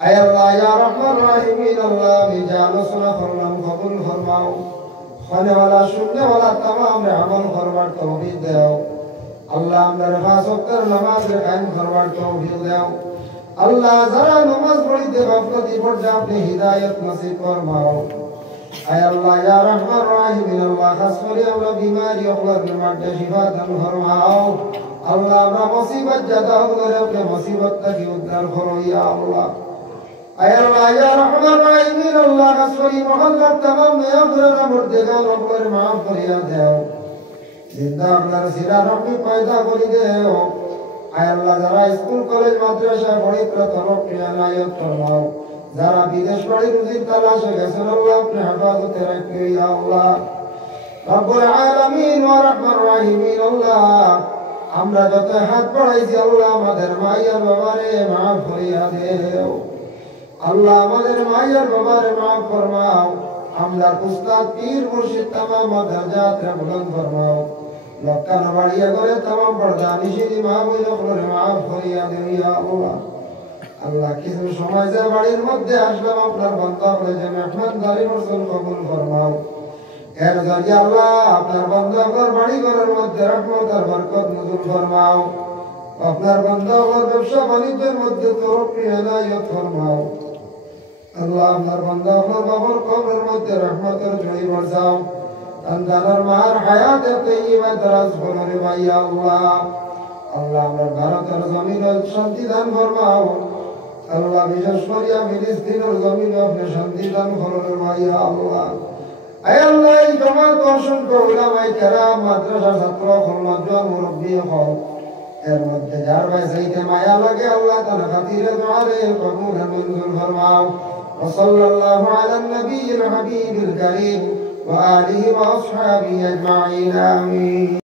আয় আল্লাহ ইয়া রহমান রাহিমিন আল্লাহ আমি যা আলোচনা করলাম কবুল ফরমাও খানেওয়ালা শুননেওয়ালা तमाम আমল করবার তৌফিক দাও আল্লাহ আমরা পাঁচ ওয়াক্তের নামাজের কায়েম করবার তৌফিক দাও আল্লাহ যারা নামাজ পড়িতে গাফলতি পড়ছে আপনি হিদায়াত নসিব ফরমাও আয় আল্লাহ ইয়া রহমান রাহিমিন আল্লাহ খাস করে আমরা বিমারি ওগুলোর মধ্যে শিফা দান ফরমাও আল্লাহ আমরা মুসিবত জাদা হলে আপনি মুসিবত থেকে উদ্ধার করো ইয়া আল্লাহ আয় আল্লাহ ইয়া রহমান রাহিমিন আল্লাহ খাস করে মহল্লার तमाम মেয়াদরা মুর্দেগান ওগুলোর maaf করিয়া দাও জিন্দা আপনার সিরা রব্বি পয়দা করি দেও আয় আল্লাহ যারা স্কুল কলেজ মাদ্রাসা পড়িত্র তরফ নিয়ানায়ত ফরমাও যারা বিদেশ বাড়ি রুজির তালাশে গেছেন আল্লাহ আপনি হেফাজতে রাখিও ইয়া আল্লাহ রব্বুল আলামিন ওয়া রহমান রাহিমিন আল্লাহ আমরা যত হাত বাড়াইছি আল্লাহ আমাদের মায়ের বাবারে maaf করিয়া দেও আল্লাহ আমাদের মায়ের বাবারে maaf ফরমাও আমরা উস্তাদ পীর মুর্শিদ तमाम দরজাত বুলন্দ ফরমাও লক্কান বাড়িয়া করে तमाम পর্দা নিশিদি মাহবুব করে maaf করিয়া দেও ইয়া আল্লাহ আল্লাহ কিছু সময় যে বাড়ির মধ্যে আসলাম আপনার বান্দা বলে যে মেহমানদারি রসুল কবুল ফরমাও এর জরিয়া আল্লাহ আপনার বান্দার বাড়ি ঘরের মধ্যে রহমত আর বরকত নজুল ফরমাও আপনার বান্দার ব্যবসা বাণিজ্যের মধ্যে তরক্কি এনায়েত ফরমাও আল্লাহ আপনার বান্দার বাবার কবরের মধ্যে রহমতের ঝুড়ি বর্ষাও সন্তানের মার হায়াতে তৈয়বা দরাজ ফলরে ভাইয়া আল্লাহ আল্লাহ আমার ভারতের জমিন শান্তি দান ফরমাও আল্লাহ বিশেষ করিয়া ফিলিস্তিনের জমিন আপনি শান্তি দান ফলরে ভাইয়া আল্লাহ আয় আল্লাহ এই জমাত অসংখ্য উলামায়ে কেরাম মাদ্রাসা ছাত্র খলমাজ্জাল মুরব্বী হল এর মধ্যে যার ভাই সাইতে মায়া লাগে আল্লাহ তার খাতিরে দুআরে কবুল মঞ্জুর ফরমাও ওয়া সাল্লাল্লাহু আলা নবিয়িল হাবিবিল কারীম ওয়া আলিহি ওয়া আসহাবিহি আজমাইন আমিন।